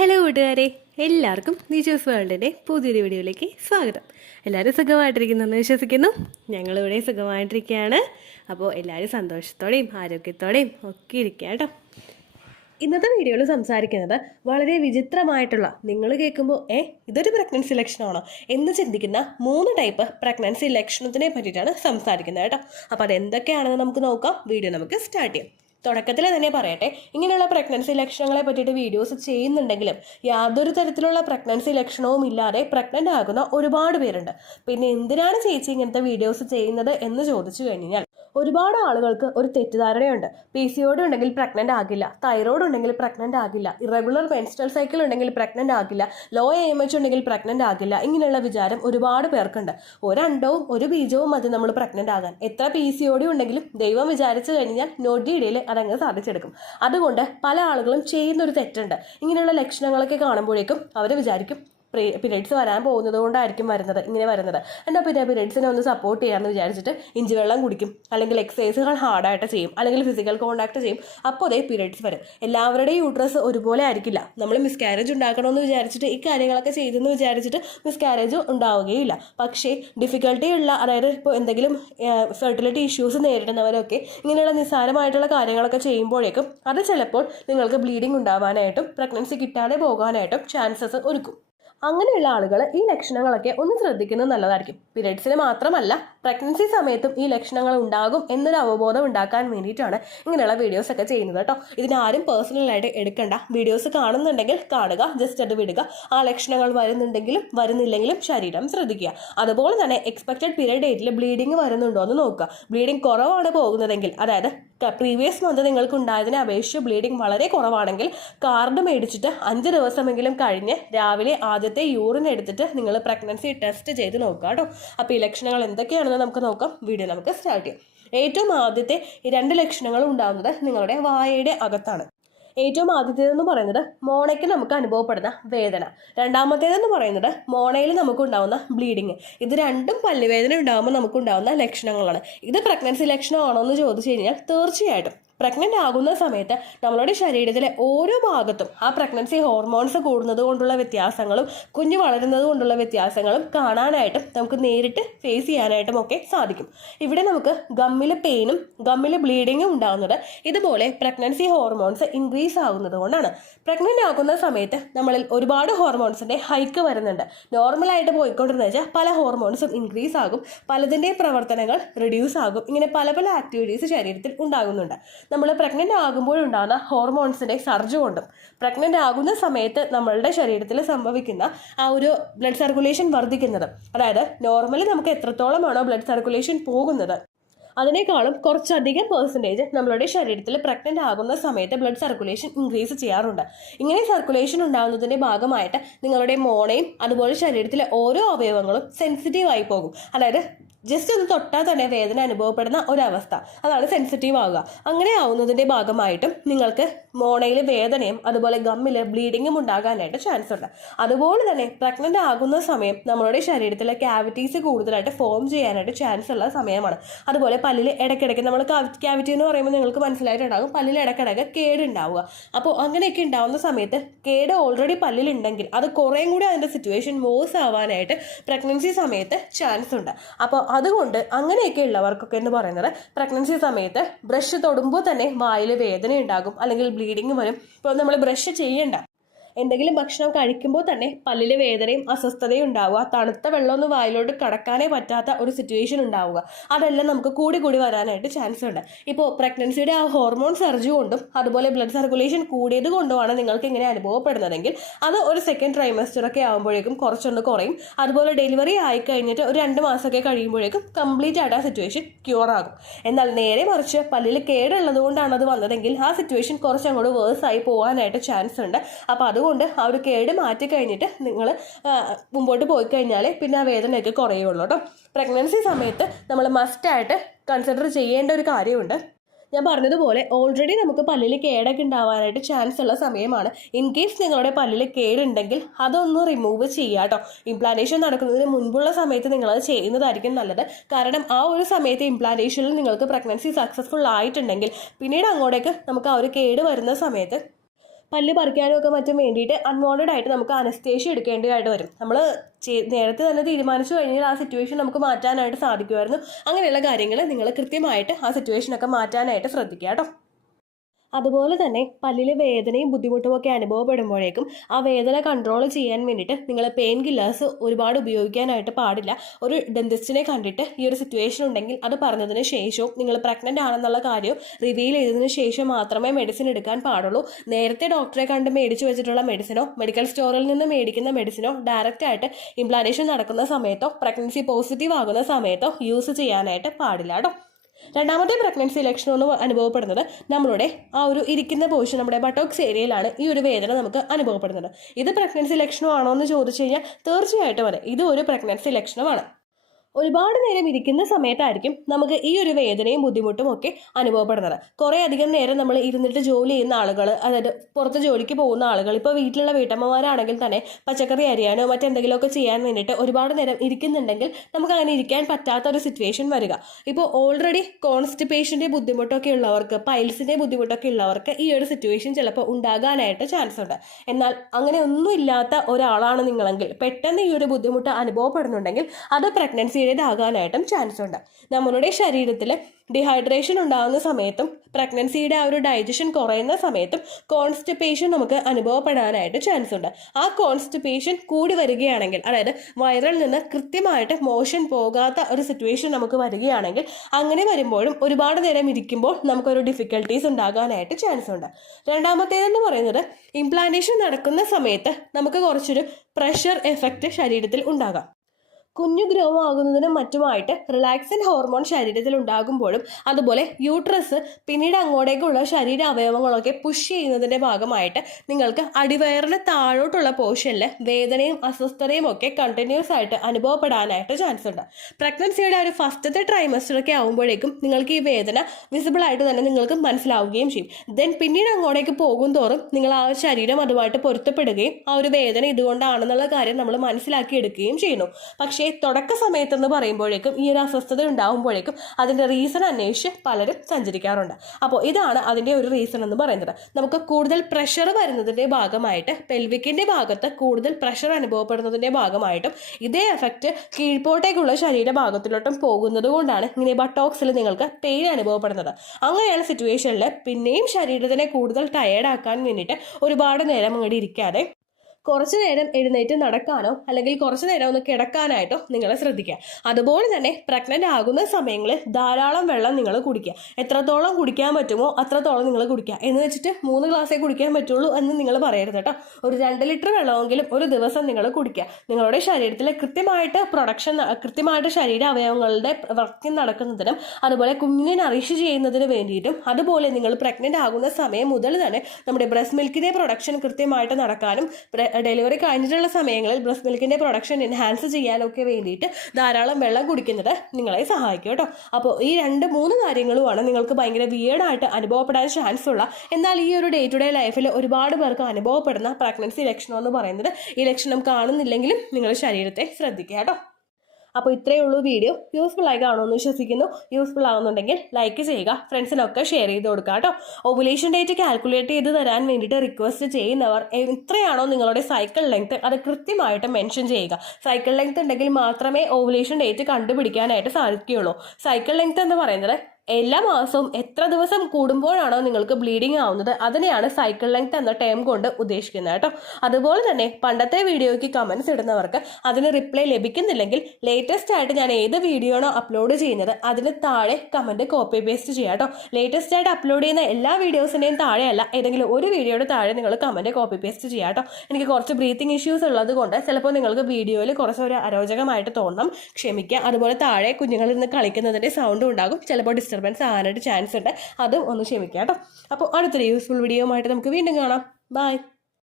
Hello കൂട്ടുകാരെ, എല്ലാവർക്കും നിജോസ് വേൾഡിൻ്റെ പുതിയൊരു വീഡിയോയിലേക്ക് സ്വാഗതം. എല്ലാവരും സുഖമായിട്ടിരിക്കുന്നെന്ന് വിശ്വസിക്കുന്നു. ഞങ്ങളിവിടെ സുഖമായിട്ടിരിക്കുകയാണ്. അപ്പോൾ എല്ലാവരും സന്തോഷത്തോടെയും ആരോഗ്യത്തോടെയും ഒക്കെ ഇരിക്കുക കേട്ടോ. ഇന്നത്തെ വീഡിയോയിൽ സംസാരിക്കുന്നത് വളരെ വിചിത്രമായിട്ടുള്ള, നിങ്ങൾ കേൾക്കുമ്പോൾ ഇതൊരു പ്രഗ്നൻസി ലക്ഷണമാണോ എന്ന് ചിന്തിക്കുന്ന 3 ടൈപ്പ് പ്രഗ്നൻസി ലക്ഷണത്തിനെ പറ്റിയിട്ടാണ് സംസാരിക്കുന്നത് കേട്ടോ. അപ്പോൾ അതെന്തൊക്കെയാണെന്ന് നമുക്ക് നോക്കാം. വീഡിയോ നമുക്ക് സ്റ്റാർട്ട് ചെയ്യാം. തുടക്കത്തിൽ തന്നെ പറയട്ടെ, ഇങ്ങനെയുള്ള പ്രഗ്നൻസി ലക്ഷണങ്ങളെ പറ്റിയിട്ട് വീഡിയോസ് ചെയ്യുന്നുണ്ടെങ്കിലും യാതൊരു തരത്തിലുള്ള പ്രഗ്നൻസി ലക്ഷണവും ഇല്ലാതെ പ്രഗ്നൻ്റ് ആകുന്ന ഒരുപാട് പേരുണ്ട്. പിന്നെ എന്തിനാണ് ചേച്ചി ഇങ്ങനത്തെ വീഡിയോസ് ചെയ്യുന്നത് എന്ന് ചോദിച്ചു കഴിഞ്ഞാൽ, ഒരുപാട് ആളുകൾക്ക് ഒരു തെറ്റിദ്ധാരണയുണ്ട്. PCOD ഉണ്ടെങ്കിൽ പ്രഗ്നൻ്റ് ആകില്ല, തൈറോയ്ഡ് ഉണ്ടെങ്കിൽ പ്രഗ്നൻ്റ് ആകില്ല, ഇറഗുലർ മെൻസ്ട്രൽ സൈക്കിൾ ഉണ്ടെങ്കിൽ പ്രഗ്നൻ്റ് ആകില്ല, ലോ AMH ഉണ്ടെങ്കിൽ പ്രഗ്നൻ്റ് ആകില്ല. ഇങ്ങനെയുള്ള വിചാരം ഒരുപാട് പേർക്കുണ്ട്. ഒരു അണ്ടവും ഒരു ബീജവും മതി നമ്മൾ പ്രഗ്നൻ്റ് ആകാൻ. എത്ര PCOD ഉണ്ടെങ്കിലും ദൈവം വിചാരിച്ചു കഴിഞ്ഞാൽ നോട്ടിയിടയിൽ അതങ്ങ് സാധിച്ചെടുക്കും. അതുകൊണ്ട് പല ആളുകളും ചെയ്യുന്നൊരു തെറ്റുണ്ട്. ഇങ്ങനെയുള്ള ലക്ഷണങ്ങളൊക്കെ കാണുമ്പോഴേക്കും അവർ വിചാരിക്കും പീരിയഡ്സ് വരാൻ പോകുന്നത് കൊണ്ടായിരിക്കും ഇങ്ങനെ വരുന്നത്. എന്നാൽ പിന്നെ പീരിയഡ്സിനെ ഒന്ന് സപ്പോർട്ട് ചെയ്യാമെന്ന് വിചാരിച്ചിട്ട് ഇഞ്ചി വെള്ളം കുടിക്കും, അല്ലെങ്കിൽ എക്സസൈസുകൾ ഹാർഡായിട്ട് ചെയ്യും, അല്ലെങ്കിൽ ഫിസിക്കൽ കോൺടാക്ട് ചെയ്യും. അപ്പോൾ അതേ പീരിയഡ്സ് വരും. എല്ലാവരുടെയും യൂട്രസ് ഒരുപോലെ ആയിരിക്കില്ല. നമ്മൾ മിസ്കാരേജ് ഉണ്ടാക്കണമെന്ന് വിചാരിച്ചിട്ട് ഈ കാര്യങ്ങളൊക്കെ ചെയ്തെന്ന് വിചാരിച്ചിട്ട് മിസ്കാരേജ് ഉണ്ടാവുകയില്ല. പക്ഷേ ഡിഫിക്കൽട്ടി ഉള്ള, അതായത് ഇപ്പോൾ എന്തെങ്കിലും ഫെർട്ടിലിറ്റി ഇഷ്യൂസ് നേരിടുന്നവരൊക്കെ ഇങ്ങനെയുള്ള നിസ്സാരമായിട്ടുള്ള കാര്യങ്ങളൊക്കെ ചെയ്യുമ്പോഴേക്കും അത് ചിലപ്പോൾ നിങ്ങൾക്ക് ബ്ലീഡിങ് ഉണ്ടാവാനായിട്ടും പ്രഗ്നൻസി കിട്ടാതെ പോകാനായിട്ടും ചാൻസസ് ഒരുക്കും. അങ്ങനെയുള്ള ആളുകൾ ഈ ലക്ഷണങ്ങളൊക്കെ ഒന്ന് ശ്രദ്ധിക്കുന്നത് നല്ലതായിരിക്കും. പീരിയഡ്സിന് മാത്രമല്ല, പ്രഗ്നൻസി സമയത്തും ഈ ലക്ഷണങ്ങൾ ഉണ്ടാകും എന്നൊരു അവബോധം ഉണ്ടാക്കാൻ വേണ്ടിയിട്ടാണ് ഇങ്ങനെയുള്ള വീഡിയോസ് ഒക്കെ ചെയ്യുന്നത് കേട്ടോ. ഇതിനാരും പേഴ്സണലായിട്ട് എടുക്കണ്ട. വീഡിയോസ് കാണുന്നുണ്ടെങ്കിൽ കാണുക, ജസ്റ്റ് അത് വിടുക. ആ ലക്ഷണങ്ങൾ വരുന്നുണ്ടെങ്കിലും വരുന്നില്ലെങ്കിലും ശരീരം ശ്രദ്ധിക്കുക. അതുപോലെ തന്നെ എക്സ്പെക്റ്റഡ് പീരിയഡ് ഡേറ്റിൽ ബ്ലീഡിങ് വരുന്നുണ്ടോ എന്ന് നോക്കുക. ബ്ലീഡിങ് കുറവാണ് പോകുന്നതെങ്കിൽ, അതായത് പ്രീവിയസ് മന്ത് നിങ്ങൾക്ക് ഉണ്ടായതിനെ അപേക്ഷിച്ച് ബ്ലീഡിങ് വളരെ കുറവാണെങ്കിൽ കാർഡ് മേടിച്ചിട്ട് 5 ദിവസമെങ്കിലും കഴിഞ്ഞ് രാവിലെ ആദ്യത്തെ യൂറിൻ എടുത്തിട്ട് നിങ്ങൾ പ്രഗ്നൻസി ടെസ്റ്റ് ചെയ്ത് നോക്കുക കേട്ടോ. അപ്പോൾ ഈ ലക്ഷണങ്ങൾ എന്തൊക്കെയാണെന്ന് നമുക്ക് നോക്കാം. വീഡിയോ നമുക്ക് സ്റ്റാർട്ട് ചെയ്യാം. ഏറ്റവും ആദ്യത്തെ 2 ലക്ഷണങ്ങൾ ഉണ്ടാകുന്നത് നിങ്ങളുടെ വായയുടെ അകത്താണ്. ഏറ്റവും ആദ്യത്തേതെന്ന് പറയുന്നത് മോണയ്ക്ക് നമുക്ക് അനുഭവപ്പെടുന്ന വേദന. രണ്ടാമത്തേതെന്ന് പറയുന്നത് മോണയിൽ നമുക്കുണ്ടാവുന്ന ബ്ലീഡിങ്. ഇത് രണ്ടും പല്ലുവേദന ഉണ്ടാകുമ്പോൾ നമുക്കുണ്ടാവുന്ന ലക്ഷണങ്ങളാണ്. ഇത് പ്രഗ്നൻസി ലക്ഷണമാണോ എന്ന് ചോദിച്ചു കഴിഞ്ഞാൽ തീർച്ചയായിട്ടും പ്രഗ്നൻ്റ് ആകുന്ന സമയത്ത് നമ്മളുടെ ശരീരത്തിലെ ഓരോ ഭാഗത്തും ആ പ്രഗ്നൻസി ഹോർമോൺസ് കൂടുന്നത് കൊണ്ടുള്ള വ്യത്യാസങ്ങളും കുഞ്ഞ് വളരുന്നത് കൊണ്ടുള്ള വ്യത്യാസങ്ങളും കാണാനായിട്ടും നമുക്ക് നേരിട്ട് ഫേസ് ചെയ്യാനായിട്ടും ഒക്കെ സാധിക്കും. ഇവിടെ നമുക്ക് ഗമ്മിൽ പെയിനും ഗമ്മിൽ ബ്ലീഡിങ്ങും ഉണ്ടാകുന്നത് ഇതുപോലെ പ്രഗ്നൻസി ഹോർമോൺസ് ഇൻക്രീസ് ആകുന്നത് കൊണ്ടാണ്. പ്രഗ്നൻ്റ് ആകുന്ന സമയത്ത് നമ്മളിൽ ഒരുപാട് ഹോർമോൺസിൻ്റെ ഹൈക്ക് വരുന്നുണ്ട്. നോർമലായിട്ട് പോയിക്കൊണ്ടിരുന്ന വെച്ചാൽ പല ഹോർമോൺസും ഇൻക്രീസ് ആകും, പലതിൻ്റെ പ്രവർത്തനങ്ങൾ റിഡ്യൂസ് ആകും. ഇങ്ങനെ പല പല ആക്ടിവിറ്റീസ് ശരീരത്തിൽ ഉണ്ടാകുന്നുണ്ട്. നമ്മൾ പ്രഗ്നൻ്റ് ആകുമ്പോഴുണ്ടാകുന്ന ഹോർമോൺസിൻ്റെ സർജ് കൊണ്ടും പ്രഗ്നൻ്റ് ആകുന്ന സമയത്ത് നമ്മളുടെ ശരീരത്തിൽ സംഭവിക്കുന്ന ആ ഒരു ബ്ലഡ് സർക്കുലേഷൻ വർദ്ധിക്കുന്നത്, അതായത് നോർമലി നമുക്ക് എത്രത്തോളമാണോ ബ്ലഡ് സർക്കുലേഷൻ പോകുന്നത് അതിനേക്കാളും കുറച്ചധികം പെർസെൻറ്റേജ് നമ്മളുടെ ശരീരത്തിൽ പ്രഗ്നൻ്റ് ആകുന്ന സമയത്ത് ബ്ലഡ് സർക്കുലേഷൻ ഇൻക്രീസ് ചെയ്യാറുണ്ട്. ഇങ്ങനെ സർക്കുലേഷൻ ഉണ്ടാകുന്നതിൻ്റെ ഭാഗമായിട്ട് നിങ്ങളുടെ മോണയും അതുപോലെ ശരീരത്തിലെ ഓരോ അവയവങ്ങളും സെൻസിറ്റീവായി പോകും. അതായത് ജസ്റ്റ് ഒന്ന് തൊട്ടാൽ തന്നെ വേദന അനുഭവപ്പെടുന്ന ഒരവസ്ഥ, അതാണ് സെൻസിറ്റീവ് ആവുക. അങ്ങനെ ആവുന്നതിൻ്റെ ഭാഗമായിട്ടും നിങ്ങൾക്ക് മോണയിൽ വേദനയും അതുപോലെ ഗമ്മിൽ ബ്ലീഡിങ്ങും ഉണ്ടാകാനായിട്ട് ചാൻസ് ഉണ്ട്. അതുപോലെ തന്നെ പ്രഗ്നൻ്റ് ആകുന്ന സമയം നമ്മളുടെ ശരീരത്തിലെ ക്യാവിറ്റീസ് കൂടുതലായിട്ട് ഫോം ചെയ്യാനായിട്ട് ചാൻസ് ഉള്ള സമയമാണ്. അതുപോലെ പല്ലിൽ ഇടയ്ക്കിടയ്ക്ക് നമ്മൾ ക്യാവിറ്റി എന്ന് പറയുമ്പോൾ നിങ്ങൾക്ക് മനസ്സിലായിട്ടുണ്ടാകും, പല്ലിൽ ഇടയ്ക്കിടയ്ക്ക് കേടുണ്ടാവുക. അപ്പോൾ അങ്ങനെയൊക്കെ ഉണ്ടാവുന്ന സമയത്ത് കേട് ഓൾറെഡി പല്ലിലുണ്ടെങ്കിൽ അത് കുറേയും കൂടി അതിൻ്റെ സിറ്റുവേഷൻ വേഴ്സ് ആവാനായിട്ട് പ്രഗ്നൻസി സമയത്ത് ചാൻസ് ഉണ്ട്. അപ്പോൾ അതുകൊണ്ട് അങ്ങനെയൊക്കെ ഉള്ളവർക്കൊക്കെ എന്ന് പറയുന്നത് പ്രഗ്നൻസി സമയത്ത് ബ്രഷ് തൊടുമ്പോൾ തന്നെ വായിൽ വേദന ഉണ്ടാകും, അല്ലെങ്കിൽ ബ്ലീഡിങ് വരും. ഇപ്പോൾ നമ്മൾ ബ്രഷ് ചെയ്യണ്ട, എന്തെങ്കിലും ഭക്ഷണം കഴിക്കുമ്പോൾ തന്നെ പല്ലിലെ വേദനയും അസ്വസ്ഥതയും ഉണ്ടാവുക, തണുത്ത വെള്ളമൊന്നും വായിലോട്ട് കടക്കാനേ പറ്റാത്ത ഒരു സിറ്റുവേഷൻ ഉണ്ടാവുക, അതെല്ലാം നമുക്ക് കൂടി വരാനായിട്ട് ചാൻസ് ഉണ്ട്. ഇപ്പോൾ പ്രഗ്നൻസിയുടെ ആ ഹോർമോൺ സർജ് കൊണ്ടും അതുപോലെ ബ്ലഡ് സർക്കുലേഷൻ കൂടിയത് കൊണ്ടുമാണ് നിങ്ങൾക്ക് ഇങ്ങനെ അനുഭവപ്പെടുന്നതെങ്കിൽ അത് ഒരു സെക്കൻഡ് ട്രൈമസ്റ്ററൊക്കെ ആകുമ്പോഴേക്കും കുറച്ചൊന്ന് കുറയും. അതുപോലെ ഡെലിവറി ആയി കഴിഞ്ഞിട്ട് ഒരു 2 മാസമൊക്കെ കഴിയുമ്പോഴേക്കും കംപ്ലീറ്റ് ആയിട്ട് ആ സിറ്റുവേഷൻ ക്യൂർ ആകും. എന്നാൽ നേരെ മറിച്ച് പല്ലിൽ കേടുള്ളത് കൊണ്ടാണ് അത് വന്നതെങ്കിൽ ആ സിറ്റുവേഷൻ കുറച്ചങ്ങോട്ട് വേഴ്സ് ആയി പോകാനായിട്ട് ചാൻസ് ഉണ്ട്. അപ്പോൾ അതുകൊണ്ട് ആ ഒരു കേട് മാറ്റി കഴിഞ്ഞിട്ട് നിങ്ങൾ മുമ്പോട്ട് പോയി കഴിഞ്ഞാൽ പിന്നെ ആ വേദനയൊക്കെ കുറയുള്ളൂ കേട്ടോ. പ്രഗ്നൻസി സമയത്ത് നമ്മൾ മസ്റ്റായിട്ട് കൺസിഡർ ചെയ്യേണ്ട ഒരു കാര്യമുണ്ട്. ഞാൻ പറഞ്ഞതുപോലെ ഓൾറെഡി നമുക്ക് പല്ലിൽ കേടൊക്കെ ഉണ്ടാവാനായിട്ട് ചാൻസ് ഉള്ള സമയമാണ്. ഇൻ കേസ് നിങ്ങളുടെ പല്ലിൽ കേടുണ്ടെങ്കിൽ അതൊന്ന് റിമൂവ് ചെയ്യുക കേട്ടോ. ഇംപ്ലാന്റേഷൻ നടക്കുന്നതിന് മുൻപുള്ള സമയത്ത് നിങ്ങളത് ചെയ്യുന്നതായിരിക്കും നല്ലത്. കാരണം ആ ഒരു സമയത്ത് ഇംപ്ലാന്റേഷനിൽ നിങ്ങൾക്ക് പ്രഗ്നൻസി സക്സസ്ഫുൾ ആയിട്ടുണ്ടെങ്കിൽ പിന്നീട് അങ്ങോട്ടേക്ക് നമുക്ക് ആ ഒരു കേട് വരുന്ന സമയത്ത് പല്ല് പറിക്കാനും ഒക്കെ മറ്റും വേണ്ടിയിട്ട് അൺവാണ്ടഡ് ആയിട്ട് നമുക്ക് അനസ്തേഷ്യ എടുക്കേണ്ടതായിട്ട് വരും. നമ്മൾ നേരത്തെ തന്നെ തീരുമാനിച്ചു കഴിഞ്ഞാൽ ആ സിറ്റുവേഷൻ നമുക്ക് മാറ്റാനായിട്ട് സാധിക്കുമായിരുന്നു. അങ്ങനെയുള്ള കാര്യങ്ങൾ നിങ്ങൾ കൃത്യമായിട്ട് ആ സിറ്റുവേഷനൊക്കെ മാറ്റാനായിട്ട് ശ്രദ്ധിക്കുക കേട്ടോ. അതുപോലെ തന്നെ പല്ലിലെ വേദനയും ബുദ്ധിമുട്ടും ഒക്കെ അനുഭവപ്പെടുമ്പോഴേക്കും ആ വേദന കൺട്രോൾ ചെയ്യാൻ വേണ്ടിയിട്ട് നിങ്ങൾ പെയിൻ കില്ലേഴ്സ് ഒരുപാട് ഉപയോഗിക്കാനായിട്ട് പാടില്ല. ഒരു ഡെന്റിസ്റ്റിനെ കണ്ടിട്ട് ഈ ഒരു സിറ്റുവേഷൻ ഉണ്ടെങ്കിൽ അത് പറഞ്ഞതിന് ശേഷവും നിങ്ങൾ പ്രഗ്നൻ്റ് ആണെന്നുള്ള കാര്യം റിവീൽ ചെയ്തതിന് ശേഷം മാത്രമേ മെഡിസിൻ എടുക്കാൻ പാടുള്ളൂ. നേരത്തെ ഡോക്ടറെ കണ്ട് മേടിച്ചു വെച്ചിട്ടുള്ള മെഡിസിനോ മെഡിക്കൽ സ്റ്റോറിൽ നിന്ന് മേടിക്കുന്ന മെഡിസിനോ ഡയറക്റ്റ് ആയിട്ട് ഇംപ്ലാന്റേഷൻ നടക്കുന്ന സമയത്തോ പ്രഗ്നൻസി പോസിറ്റീവ് ആകുന്ന സമയത്തോ യൂസ് ചെയ്യാനായിട്ട് പാടില്ല കേട്ടോ. രണ്ടാമത്തെ പ്രഗ്നൻസി ലക്ഷണം എന്ന് അനുഭവപ്പെടുന്നത് നമ്മളുടെ ആ ഒരു ഇരിക്കുന്ന പോർഷൻ, നമ്മുടെ ബട്ടോക്സ് ഏരിയയിലാണ് ഈ ഒരു വേദന നമുക്ക് അനുഭവപ്പെടുന്നത്. ഇത് പ്രഗ്നൻസി ലക്ഷണമാണോ എന്ന് ചോദിച്ചു കഴിഞ്ഞാൽ തീർച്ചയായിട്ടും അതെ, ഇത് ഒരു പ്രഗ്നൻസി ലക്ഷണമാണ്. ഒരുപാട് നേരം ഇരിക്കുന്ന സമയത്തായിരിക്കും നമുക്ക് ഈ ഒരു വേദനയും ബുദ്ധിമുട്ടും ഒക്കെ അനുഭവപ്പെടുന്നത്. കുറേ അധികം നേരം നമ്മൾ ഇരുന്നിട്ട് ജോലി ചെയ്യുന്ന ആളുകൾ, അതായത് പുറത്ത് ജോലിക്ക് പോകുന്ന ആളുകൾ, ഇപ്പോൾ വീട്ടിലുള്ള വീട്ടമ്മമാരാണെങ്കിൽ തന്നെ പച്ചക്കറി അരിയാനോ മറ്റെന്തെങ്കിലുമൊക്കെ ചെയ്യാൻ വേണ്ടിയിട്ട് ഒരുപാട് നേരം ഇരിക്കുന്നുണ്ടെങ്കിൽ നമുക്ക് അങ്ങനെ ഇരിക്കാൻ പറ്റാത്ത ഒരു സിറ്റുവേഷൻ വരിക. ഇപ്പോൾ ഓൾറെഡി കോൺസ്റ്റിപ്പേഷൻ്റെ ബുദ്ധിമുട്ടൊക്കെ ഉള്ളവർക്ക്, പൈൽസിൻ്റെ ബുദ്ധിമുട്ടൊക്കെ ഉള്ളവർക്ക് ഈ ഒരു സിറ്റുവേഷൻ ചിലപ്പോൾ ഉണ്ടാകാനായിട്ട് ചാൻസ് ഉണ്ട്. എന്നാൽ അങ്ങനെ ഒന്നും ഇല്ലാത്ത ഒരാളാണ് നിങ്ങളെങ്കിൽ പെട്ടെന്ന് ഈ ഒരു ബുദ്ധിമുട്ട് അനുഭവപ്പെടുന്നുണ്ടെങ്കിൽ അത് പ്രഗ്നൻസി ആകാനായിട്ടും ചാൻസ് ഉണ്ട്. നമ്മളുടെ ശരീരത്തിൽ ഡിഹൈഡ്രേഷൻ ഉണ്ടാകുന്ന സമയത്തും പ്രഗ്നൻസിയുടെ ആ ഒരു ഡൈജഷൻ കുറയുന്ന സമയത്തും കോൺസ്റ്റിപ്പേഷൻ നമുക്ക് അനുഭവപ്പെടാനായിട്ട് ചാൻസ് ഉണ്ട്. ആ കോൺസ്റ്റിപ്പേഷൻ കൂടി വരികയാണെങ്കിൽ, അതായത് വയറിൽ നിന്ന് കൃത്യമായിട്ട് മോഷൻ പോകാത്ത ഒരു സിറ്റുവേഷൻ നമുക്ക് വരികയാണെങ്കിൽ, അങ്ങനെ വരുമ്പോഴും ഒരുപാട് നേരം ഇരിക്കുമ്പോൾ നമുക്കൊരു ഡിഫിക്കൽട്ടീസ് ഉണ്ടാകാനായിട്ട് ചാൻസ് ഉണ്ട്. രണ്ടാമത്തേതെന്ന് പറയുന്നത് ഇംപ്ലാന്റേഷൻ നടക്കുന്ന സമയത്ത് നമുക്ക് കുറച്ചൊരു പ്രഷർ എഫക്റ്റ് ശരീരത്തിൽ ഉണ്ടാകാം. കുഞ്ഞു ഗ്രോ ആകുന്നതിനും മറ്റുമായിട്ട് റിലാക്സിൻ ഹോർമോൺ ശരീരത്തിൽ ഉണ്ടാകുമ്പോഴും അതുപോലെ യൂട്രസ് പിന്നീട് അങ്ങോട്ടേക്കുള്ള ശരീര അവയവങ്ങളൊക്കെ പുഷ് ചെയ്യുന്നതിൻ്റെ ഭാഗമായിട്ട് നിങ്ങൾക്ക് അടിവയറിന് താഴോട്ടുള്ള പോർഷനിൽ വേദനയും അസ്വസ്ഥതയും ഒക്കെ കണ്ടിന്യൂസ് ആയിട്ട് അനുഭവപ്പെടാനായിട്ട് ചാൻസ് ഉണ്ട്. പ്രഗ്നൻസിയുടെ ഒരു ഫസ്റ്റത്തെ ട്രൈമസ്റ്ററൊക്കെ ആകുമ്പോഴേക്കും നിങ്ങൾക്ക് ഈ വേദന വിസിബിൾ ആയിട്ട് തന്നെ നിങ്ങൾക്ക് മനസ്സിലാവുകയും ചെയ്യും. ദെൻ പിന്നീട് അങ്ങോട്ടേക്ക് പോകും തോറും നിങ്ങൾ ആ ശരീരം അതുമായിട്ട് പൊരുത്തപ്പെടുകയും ആ ഒരു വേദന ഇതുകൊണ്ടാണെന്നുള്ള കാര്യം നമ്മൾ മനസ്സിലാക്കി എടുക്കുകയും ചെയ്യുന്നു. പക്ഷേ തുടക്ക സമയത്തെന്ന് പറയുമ്പോഴേക്കും ഈ ഒരു അസ്വസ്ഥത ഉണ്ടാകുമ്പോഴേക്കും അതിൻ്റെ റീസൺ അന്വേഷിച്ച് പലരും സഞ്ചരിക്കാറുണ്ട്. അപ്പോൾ ഇതാണ് അതിൻ്റെ ഒരു റീസൺ എന്ന് പറയുന്നത്. നമുക്ക് കൂടുതൽ പ്രഷർ വരുന്നതിൻ്റെ ഭാഗമായിട്ട്, പെൽവിക്കിൻ്റെ ഭാഗത്ത് കൂടുതൽ പ്രഷർ അനുഭവപ്പെടുന്നതിൻ്റെ ഭാഗമായിട്ടും ഇതേ എഫക്റ്റ് കീഴ്പോട്ടേക്കുള്ള ശരീരഭാഗത്തിലോട്ടും പോകുന്നത് കൊണ്ടാണ് ഇങ്ങനെ ബട്ടോക്സിൽ നിങ്ങൾക്ക് പെയിൻ അനുഭവപ്പെടുന്നത്. അങ്ങനെയുള്ള സിറ്റുവേഷനിൽ പിന്നെയും ശരീരത്തിനെ കൂടുതൽ ടയേർഡാക്കാൻ വേണ്ടിയിട്ട് ഒരുപാട് നേരം അങ്ങോട്ട് ഇരിക്കാതെ കുറച്ചു നേരം എഴുന്നേറ്റ് നടക്കാനോ അല്ലെങ്കിൽ കുറച്ചു നേരം ഒന്ന് കിടക്കാനായിട്ടോ നിങ്ങൾ ശ്രദ്ധിക്കുക. അതുപോലെ തന്നെ പ്രഗ്നൻ്റ് ആകുന്ന സമയങ്ങളിൽ ധാരാളം വെള്ളം നിങ്ങൾ കുടിക്കുക. എത്രത്തോളം കുടിക്കാൻ പറ്റുമോ അത്രത്തോളം നിങ്ങൾ കുടിക്കുക. എന്ന് വെച്ചിട്ട് 3 ഗ്ലാസ്സേ കുടിക്കാൻ പറ്റുള്ളൂ എന്ന് നിങ്ങൾ പറയരുത് കേട്ടോ. ഒരു 2 ലിറ്റർ വെള്ളമെങ്കിലും ഒരു ദിവസം നിങ്ങൾ കുടിക്കുക. നിങ്ങളുടെ ശരീരത്തിൽ കൃത്യമായിട്ട് ശരീര അവയവങ്ങളുടെ വർക്കിംഗ് നടക്കുന്നതിനും അതുപോലെ കുഞ്ഞിനെ നറിഷ് ചെയ്യുന്നതിന് വേണ്ടിയിട്ടും, അതുപോലെ നിങ്ങൾ പ്രഗ്നൻ്റ് ആകുന്ന സമയം മുതൽ തന്നെ നമ്മുടെ ബ്രസ്റ്റ് മിൽക്കിൻ്റെ പ്രൊഡക്ഷൻ കൃത്യമായിട്ട് നടക്കാനും ഡെലിവറി കഴിഞ്ഞിട്ടുള്ള സമയങ്ങളിൽ ബ്രസ്റ്റ് മിൽക്കിൻ്റെ പ്രൊഡക്ഷൻ എൻഹാൻസ് ചെയ്യാനൊക്കെ വേണ്ടിയിട്ട് ധാരാളം വെള്ളം കുടിക്കുന്നത് നിങ്ങളെ സഹായിക്കും കേട്ടോ. അപ്പോൾ ഈ 2-3 കാര്യങ്ങളുമാണ് നിങ്ങൾക്ക് ഭയങ്കര വിയേർഡായിട്ട് അനുഭവപ്പെടാൻ ചാൻസ് ഉള്ള, എന്നാൽ ഈ ഒരു ഡേ ടു ഡേ ലൈഫിൽ ഒരുപാട് പേർക്ക് അനുഭവപ്പെടുന്ന പ്രഗ്നൻസി ലക്ഷണം എന്ന് പറയുന്നത്. ഈ ലക്ഷണം കാണുന്നില്ലെങ്കിലും നിങ്ങൾ ശരീരത്തെ ശ്രദ്ധിക്കുക കേട്ടോ. അപ്പോൾ ഇത്രയേ ഉള്ളൂ വീഡിയോ. യൂസ്ഫുൾ ആയി കാണുമെന്ന് വിശ്വസിക്കുന്നു. യൂസ്ഫുൾ ആകുന്നുണ്ടെങ്കിൽ ലൈക്ക് ചെയ്യുക, ഫ്രണ്ട്സിനൊക്കെ ഷെയർ ചെയ്ത് കൊടുക്കുക കേട്ടോ. ഓവുലേഷൻ ഡേറ്റ് കാൽക്കുലേറ്റ് ചെയ്ത് തരാൻ വേണ്ടിയിട്ട് റിക്വസ്റ്റ് ചെയ്യുന്നവർ എത്രയാണോ നിങ്ങളുടെ സൈക്കിൾ ലെങ്ത് അത് കൃത്യമായിട്ട് മെൻഷൻ ചെയ്യുക. സൈക്കിൾ ലെങ്ത് ഉണ്ടെങ്കിൽ മാത്രമേ ഓവുലേഷൻ ഡേറ്റ് കണ്ടുപിടിക്കാനായിട്ട് സാധിക്കുകയുള്ളൂ. സൈക്കിൾ ലെങ്ത് എന്ന് പറയുന്നത് എല്ലാ മാസവും എത്ര ദിവസം കൂടുമ്പോഴാണോ നിങ്ങൾക്ക് ബ്ലീഡിങ് ആവുന്നത് അതിനെയാണ് സൈക്കിൾ ലെങ്ത് എന്ന ടേം കൊണ്ട് ഉദ്ദേശിക്കുന്നത് കേട്ടോ. അതുപോലെ തന്നെ പണ്ടത്തെ വീഡിയോയ്ക്ക് കമൻസ് ഇടുന്നവർക്ക് അതിന് റിപ്ലൈ ലഭിക്കുന്നില്ലെങ്കിൽ ലേറ്റസ്റ്റ് ആയിട്ട് ഞാൻ ഏത് വീഡിയോ ആണോ അപ്ലോഡ് ചെയ്യുന്നത് അതിന് താഴെ കമൻറ്റ് കോപ്പി പേസ്റ്റ് ചെയ്യാം കേട്ടോ. ലേറ്റസ്റ്റ് ആയിട്ട് അപ്ലോഡ് ചെയ്യുന്ന എല്ലാ വീഡിയോസിൻ്റെയും താഴെയല്ല, ഏതെങ്കിലും ഒരു വീഡിയോയുടെ താഴെ നിങ്ങൾ കമൻറ്റ് കോപ്പി പേസ്റ്റ് ചെയ്യാം കേട്ടോ. എനിക്ക് കുറച്ച് ബ്രീത്തിങ് ഇഷ്യൂസ് ഉള്ളത് കൊണ്ട് ചിലപ്പോൾ നിങ്ങൾക്ക് വീഡിയോയിൽ കുറച്ചൊരു അരോചകമായിട്ട് തോന്നണം, ക്ഷമിക്കുക. അതുപോലെ താഴെ കുഞ്ഞുങ്ങളിൽ നിന്ന് കളിക്കുന്നതിൻ്റെ സൗണ്ടും ഉണ്ടാകും, ചിലപ്പോൾ ഡിസ്റ്റർബൻസ് ആകാനായിട്ട് ചാൻസ് ഉണ്ട്, അതും ഒന്ന് ക്ഷമിക്കാം കേട്ടോ. അപ്പോൾ അടുത്തൊരു യൂസ്ഫുൾ വീഡിയോ ആയിട്ട് നമുക്ക് വീണ്ടും കാണാം. ബൈ.